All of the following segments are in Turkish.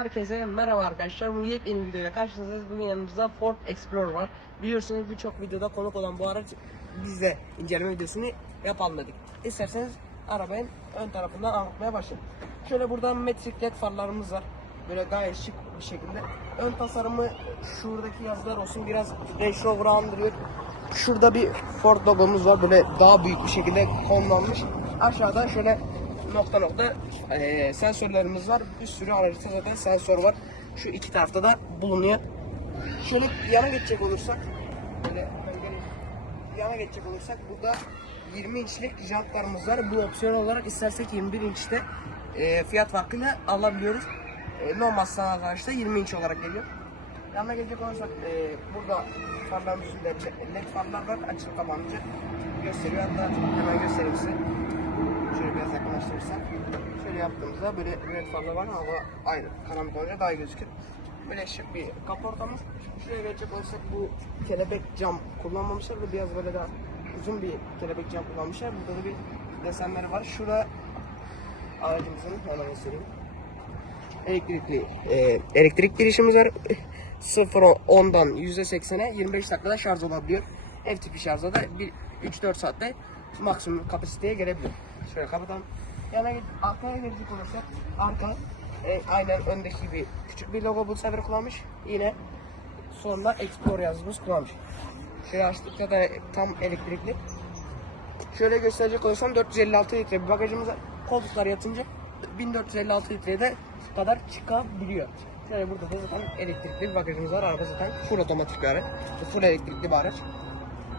Herkese merhaba arkadaşlar. Bu yepyeni bir videoyla karşınızdayız. Bugün yanımızda Ford Explorer var. Biliyorsunuz birçok videoda konuk olan bu araç biz de inceleme videosunu yapalım dedik. İsterseniz arabanın ön tarafından anlatmaya başlayalım. Şöyle buradan metrik led farlarımız var. Böyle gayet şık bir şekilde. Ön tasarımı şuradaki yazılar olsun biraz Range Rover'ı andırıyor. Şurada bir Ford logomuz var. Böyle daha büyük bir şekilde konumlanmış. Aşağıda şöyle nokta nokta eee, sensörlerimiz var. Bir sürü araçta zaten sensör var. Şu iki tarafta da bulunuyor. Şöyle yana geçecek olursak böyle yana geçecek olursak burada 20 inçlik jantlarımız var. Bu opsiyon olarak istersek 21 inçte eee, fiyat farkıyla alabiliyoruz. Eee, normal standart araçta 20 inç olarak geliyor. Yanına gelecek olursak eee, burada farların üstünde led farlar var. Açılıp kapanınca gösteriyor. Hatta hemen göstereyim size. Şöyle biraz yakınlaştırırsak. Şöyle yaptığımızda böyle red farlar var ama aynı. Karanlık olunca daha iyi gözükür. Böyle şık bir kaportamız. Şuraya gelecek olursak bu kelebek cam kullanmamışlar. Bu biraz böyle daha uzun bir kelebek cam kullanmışlar. Burada da bir desenleri var. Şura aracımızın hemen göstereyim. Elektrikli e, elektrik girişimiz var. 0 10'dan %80'e 25 dakikada şarj olabiliyor. Ev tipi şarjda da bir 3-4 saatte maksimum kapasiteye gelebiliyor. Şöyle kapatalım. Yana git, arkaya gelecek olursak arka e, aynen öndeki gibi küçük bir logo bu sefer kullanmış. Yine sonunda Explorer yazımız kullanmış. Şöyle açtıkta da tam elektrikli. Şöyle gösterecek olursam 456 litre bir bagajımız. Koltuklar yatınca 1456 litreye de kadar çıkabiliyor. Şöyle burada da zaten elektrikli bir bagajımız var. Araba zaten full otomatik bir araç. Full elektrikli bir araç.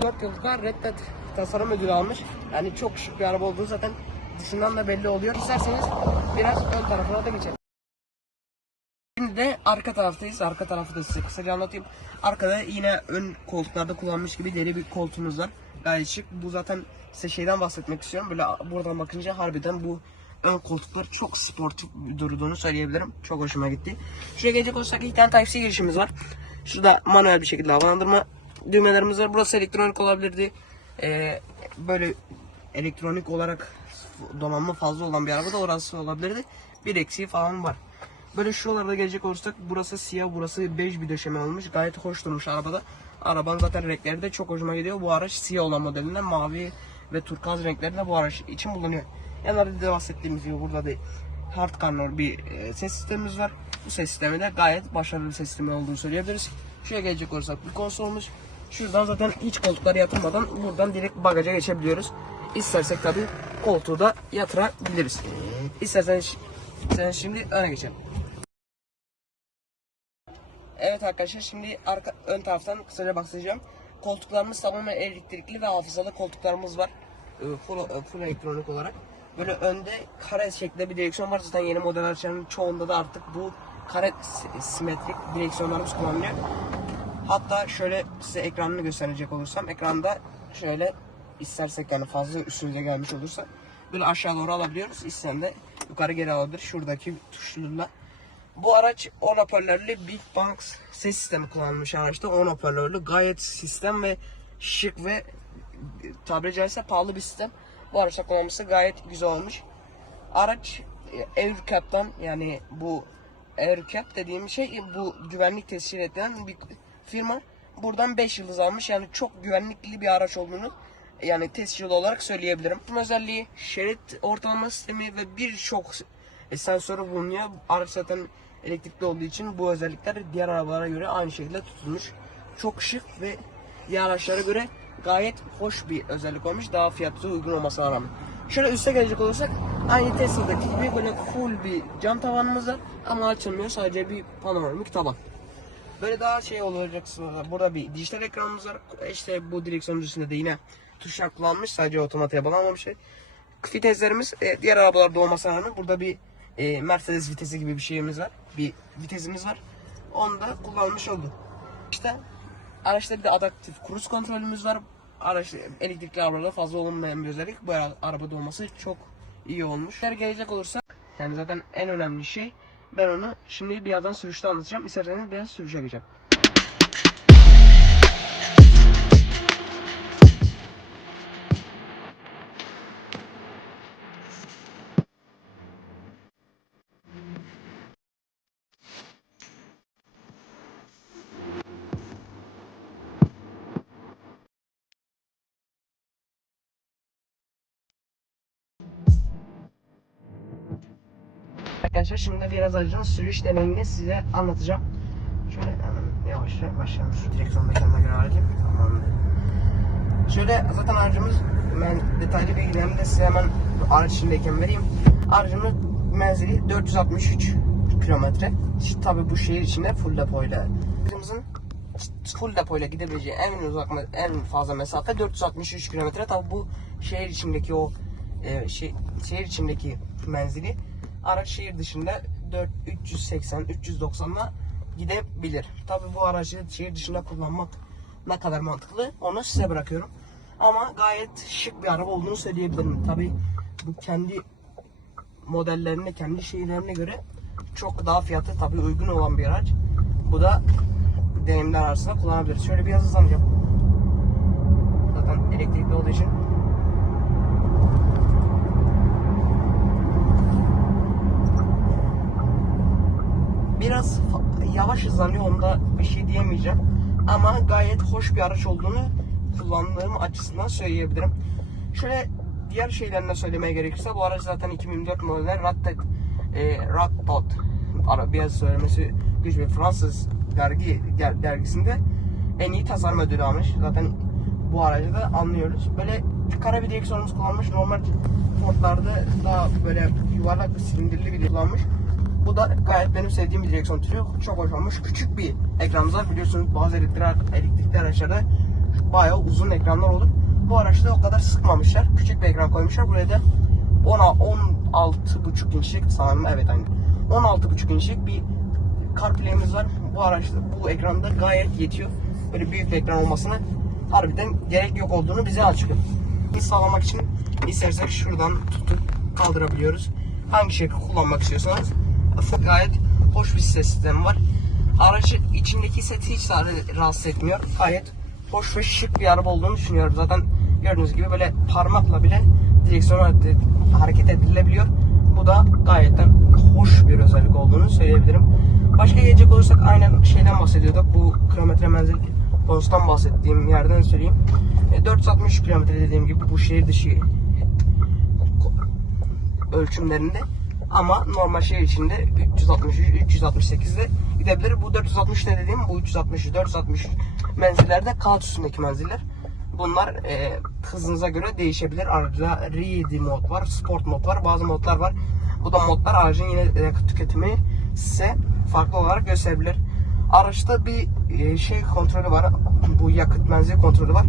4 yıllıkta Red Dot tasarım ödülü almış. Yani çok şık bir araba olduğu zaten dışından da belli oluyor. İsterseniz biraz ön tarafına da geçelim. Şimdi de arka taraftayız. Arka tarafı da size kısaca anlatayım. Arkada yine ön koltuklarda kullanmış gibi deri bir koltuğumuz var. Gayet şık. Bu zaten size şeyden bahsetmek istiyorum. Böyle buradan bakınca harbiden bu ön koltuklar çok sportif durduğunu söyleyebilirim. Çok hoşuma gitti. Şuraya gelecek olursak iki tane Type-C girişimiz var. Şurada manuel bir şekilde havalandırma düğmelerimiz var. Burası elektronik olabilirdi. Ee, böyle elektronik olarak donanımı fazla olan bir araba da orası olabilirdi. Bir eksiği falan var. Böyle şuralarda gelecek olursak burası siyah burası bej bir döşeme olmuş. Gayet hoş durmuş arabada. Arabanın zaten renkleri de çok hoşuma gidiyor. Bu araç siyah olan modelinden mavi ve turkuaz renkleri de bu araç için bulunuyor. Yanlarda da bahsettiğimiz gibi burada da hard corner bir e, ses sistemimiz var. Bu ses sistemi de gayet başarılı bir ses sistemi olduğunu söyleyebiliriz. Şuraya gelecek olursak bir konsolumuz. Şuradan zaten hiç koltuklara yatırmadan buradan direkt bagaja geçebiliyoruz. İstersek tabi koltuğu da yatırabiliriz. İsterseniz sen şimdi öne geçelim. Evet arkadaşlar şimdi arka ön taraftan kısaca bahsedeceğim. Koltuklarımız tamamen elektrikli ve hafızalı koltuklarımız var. Ee, Full, e, full elektronik olarak. Böyle önde kare şeklinde bir direksiyon var. Zaten yeni model araçların çoğunda da artık bu kare simetrik direksiyonlarımız kullanılıyor. Hatta şöyle size ekranını gösterecek olursam ekranda şöyle istersek yani fazla üstümüze gelmiş olursa böyle aşağı doğru alabiliyoruz. İsteyen de yukarı geri alabilir. Şuradaki tuşlarla bu araç 10 hoparlörlü Big Bang ses sistemi kullanılmış araçta. 10 hoparlörlü gayet sistem ve şık ve tabiri caizse pahalı bir sistem. Bu araçta kullanılması gayet güzel olmuş. Araç e, AirCap'tan yani bu AirCap dediğim şey bu güvenlik tescil edilen bir firma. Buradan 5 yıldız almış. Yani çok güvenlikli bir araç olduğunu yani tescil olarak söyleyebilirim. Bu özelliği şerit ortalama sistemi ve birçok e, sensörü bulunuyor. Araç zaten elektrikli olduğu için bu özellikler diğer arabalara göre aynı şekilde tutulmuş. Çok şık ve diğer araçlara göre gayet hoş bir özellik olmuş. Daha fiyatı uygun olmasına rağmen. Şöyle üste gelecek olursak aynı Tesla'daki gibi böyle full bir cam tavanımız var ama açılmıyor sadece bir panoramik taban. Böyle daha şey olacak burada bir dijital ekranımız var. İşte bu direksiyonun üstünde de yine tuşlar kullanmış sadece otomatiğe bağlanmamış şey. Viteslerimiz e, diğer arabalarda olmasına rağmen burada bir e, Mercedes vitesi gibi bir şeyimiz var. Bir vitesimiz var. Onu da kullanmış olduk. İşte araçta bir de adaptif cruise kontrolümüz var. Araç elektrikli arabalarda fazla olmayan bir özellik. Bu ara- arabada olması çok iyi olmuş. Eğer gelecek olursak yani zaten en önemli şey ben onu şimdi birazdan sürüşte anlatacağım. İsterseniz biraz sürüşe geçeceğim. Arkadaşlar şimdi biraz aracın sürüş deneyimini size anlatacağım. Şöyle yavaşça başlayalım. Şu direksiyon mekanına göre hareket. Tamam. Şöyle zaten aracımız ben detaylı bilgilerini de size hemen araç içindeyken vereyim. Aracımın menzili 463 kilometre. İşte Tabii bu şehir içinde full depoyla. Aracımızın full depoyla gidebileceği en uzak en fazla mesafe 463 kilometre. Tabii bu şehir içindeki o e, şey, şehir içindeki menzili araç şehir dışında 4 380 390'la gidebilir. Tabii bu aracı şehir dışında kullanmak ne kadar mantıklı onu size bırakıyorum. Ama gayet şık bir araba olduğunu söyleyebilirim. Tabii bu kendi modellerine, kendi şeylerine göre çok daha fiyatı tabii uygun olan bir araç. Bu da deneyimler arasında kullanabiliriz. Şöyle biraz hızlanacağım. Zaten elektrikli olduğu için biraz yavaş hızlanıyor onda bir şey diyemeyeceğim. Ama gayet hoş bir araç olduğunu kullandığım açısından söyleyebilirim. Şöyle diğer şeylerine söylemeye gerekirse bu araç zaten 2024 model Rattet e, Rattot ara biraz söylemesi güç bir Fransız dergi der- dergisinde en iyi tasarım ödülü almış. Zaten bu aracı da anlıyoruz. Böyle kara bir direksiyonumuz kullanmış. Normal Ford'larda daha böyle yuvarlak bir silindirli bir kullanmış. Bu da gayet benim sevdiğim bir direksiyon türü. Çok hoş olmuş. Küçük bir ekranımız var. Biliyorsunuz bazı elektrikli, elektrikli araçlarda bayağı uzun ekranlar olur. Bu araçta o kadar sıkmamışlar. Küçük bir ekran koymuşlar. Buraya da 16,5 inçlik sanırım evet aynı. 16,5 inçlik bir CarPlay'imiz var. Bu araçta bu ekranda gayet yetiyor. Böyle büyük bir ekran olmasına harbiden gerek yok olduğunu bize açıklıyor. Biz sağlamak için istersek şuradan tutup kaldırabiliyoruz. Hangi şekilde kullanmak istiyorsanız gayet hoş bir ses sistemi var. Aracı içindeki set hiç rahatsız etmiyor. Gayet hoş ve şık bir araba olduğunu düşünüyorum. Zaten gördüğünüz gibi böyle parmakla bile direksiyona hareket edilebiliyor. Bu da gayetten hoş bir özellik olduğunu söyleyebilirim. Başka gelecek olursak aynen şeyden bahsediyorduk. Bu kilometre menzil konusundan bahsettiğim yerden söyleyeyim. E, 460 kilometre dediğim gibi bu şehir dışı ölçümlerinde ama normal şehir içinde 363 368'de gidebilir. Bu 460 ne dediğim bu 360 460 menzillerde kanat üstündeki menziller. Bunlar e, hızınıza göre değişebilir. Aracda Ready mod var, Sport mod var, bazı modlar var. Bu da modlar aracın yine yakıt tüketimini size farklı olarak gösterebilir. Araçta bir e, şey kontrolü var. Bu yakıt menzil kontrolü var.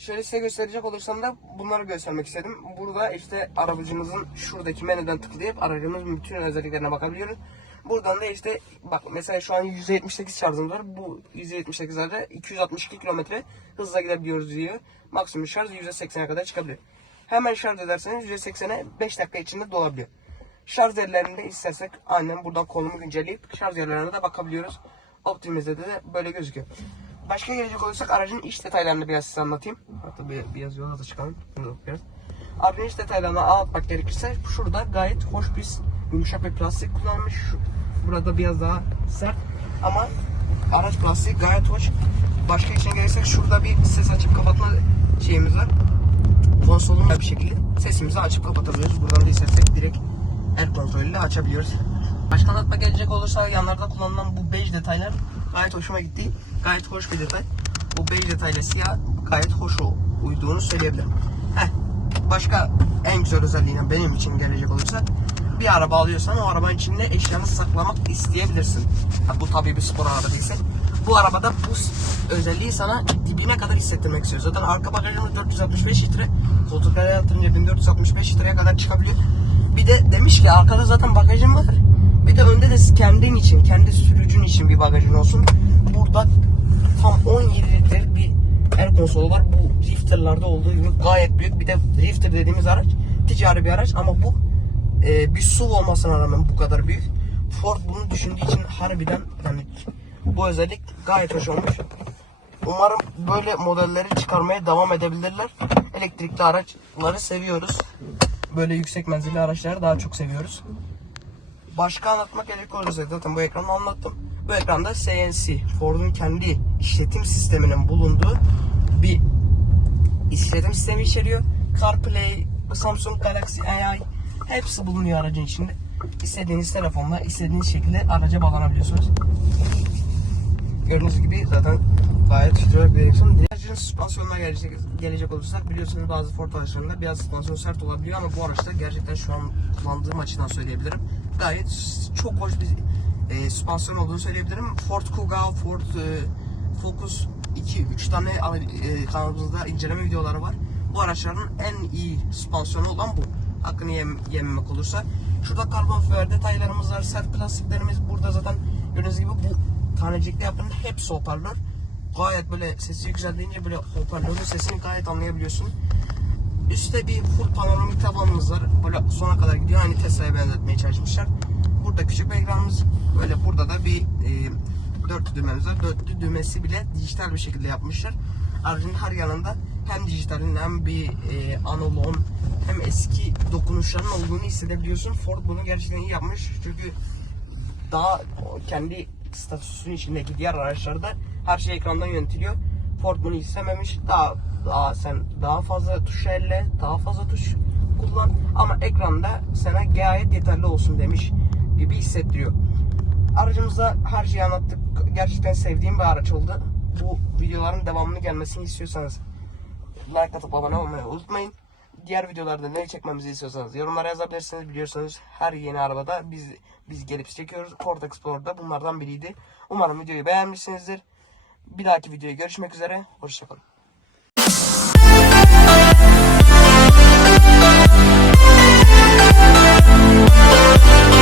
Şöyle size gösterecek olursam da bunları göstermek istedim. Burada işte arabacımızın şuradaki menüden tıklayıp aracımızın bütün özelliklerine bakabiliyoruz. Buradan da işte bak mesela şu an 178 şarjımız var. Bu 178'lerde 262 kilometre hızla gidebiliyoruz diyor. Maksimum şarj %80'e kadar çıkabiliyor. Hemen şarj ederseniz %80'e 5 dakika içinde dolabiliyor. Şarj yerlerinde istersek aynen buradan konumu güncelleyip şarj yerlerine de bakabiliyoruz. Optimize'de de böyle gözüküyor. Başka gelecek olursak aracın iç detaylarını biraz size anlatayım. Hatta bir, biraz yola da çıkalım. Biraz. Aracın iç detaylarını anlatmak gerekirse şurada gayet hoş bir yumuşak bir plastik kullanmış. Burada biraz daha sert ama araç plastiği gayet hoş. Başka için gelirsek şurada bir ses açıp kapatma şeyimiz var. Konsolumuz bir şekilde sesimizi açıp kapatabiliyoruz. Buradan da istersek direkt el kontrolüyle açabiliyoruz. Başka anlatma gelecek olursa yanlarda kullanılan bu bej detaylar gayet hoşuma gitti. Gayet hoş bir detay. Bu bej detayla siyah gayet hoş o- uyduğunu söyleyebilirim. Heh. Başka en güzel özelliğine benim için gelecek olursa bir araba alıyorsan o arabanın içinde eşyanı saklamak isteyebilirsin. Ha, bu tabii bir spor araba değilse. Bu arabada bu özelliği sana dibine kadar hissettirmek istiyor. Zaten arka bagajımız 465 litre. Koltuklara yatırınca 1465 litreye kadar çıkabiliyor. Bir de demiş ki arkada zaten bagajım var. Bir de önde de kendin için, kendi sürücün için bir bagajın olsun. Burada tam 17 litre bir el konsolu var. Bu Rifter'larda olduğu gibi gayet büyük. Bir de Rifter dediğimiz araç ticari bir araç ama bu e, bir SUV olmasına rağmen bu kadar büyük. Ford bunu düşündüğü için harbiden yani bu özellik gayet hoş olmuş. Umarım böyle modelleri çıkarmaya devam edebilirler. Elektrikli araçları seviyoruz. Böyle yüksek menzilli araçları daha çok seviyoruz. Başka anlatmak gerek zaten bu ekranı anlattım. Bu ekranda CNC, Ford'un kendi işletim sisteminin bulunduğu bir işletim sistemi içeriyor. CarPlay, Samsung Galaxy AI hepsi bulunuyor aracın içinde. istediğiniz telefonla istediğiniz şekilde araca bağlanabiliyorsunuz. Gördüğünüz gibi zaten gayet fütürel bir direksiyon. Aracın süspansiyonuna gelecek, gelecek olursak biliyorsunuz bazı Ford araçlarında biraz süspansiyon sert olabiliyor ama bu araçta gerçekten şu an kullandığım açıdan söyleyebilirim. Gayet çok hoş bir e, süspansiyon olduğunu söyleyebilirim. Ford Kuga, Ford e, Focus 2 3 tane e, kanalımızda inceleme videoları var. Bu araçların en iyi süspansiyonu olan bu. Hakkını yem, yememek olursa. Şurada karbon fiber detaylarımız var. Sert plastiklerimiz burada zaten gördüğünüz gibi bu tanecikli yapının hepsi hoparlör. Gayet böyle sesi yükseldiğince böyle hoparlörün sesini gayet anlayabiliyorsun. Üstte bir full panoramik tabanımız var. Böyle sona kadar gidiyor. Aynı Tesla'ya benzetmeye çalışmışlar. Burada küçük bir ekranımız. Böyle burada da bir e, dörtlü düğmemiz var. Dörtlü düğmesi bile dijital bir şekilde yapmışlar. Aracın her yanında hem dijitalin hem bir e, analogun hem eski dokunuşların olduğunu hissedebiliyorsun. Ford bunu gerçekten iyi yapmış. Çünkü daha kendi statüsünün içindeki diğer araçlarda her şey ekrandan yönetiliyor. Ford bunu istememiş. Daha daha sen daha fazla tuş elle, daha fazla tuş kullan ama ekranda sana gayet yeterli olsun demiş gibi hissettiriyor. Aracımızda her şeyi anlattık. Gerçekten sevdiğim bir araç oldu. Bu videoların devamını gelmesini istiyorsanız like atıp abone olmayı unutmayın. Diğer videolarda ne çekmemizi istiyorsanız yorumlara yazabilirsiniz. Biliyorsunuz her yeni arabada biz biz gelip çekiyoruz. Ford Explorer'da bunlardan biriydi. Umarım videoyu beğenmişsinizdir. Bir dahaki videoya görüşmek üzere. Hoşçakalın.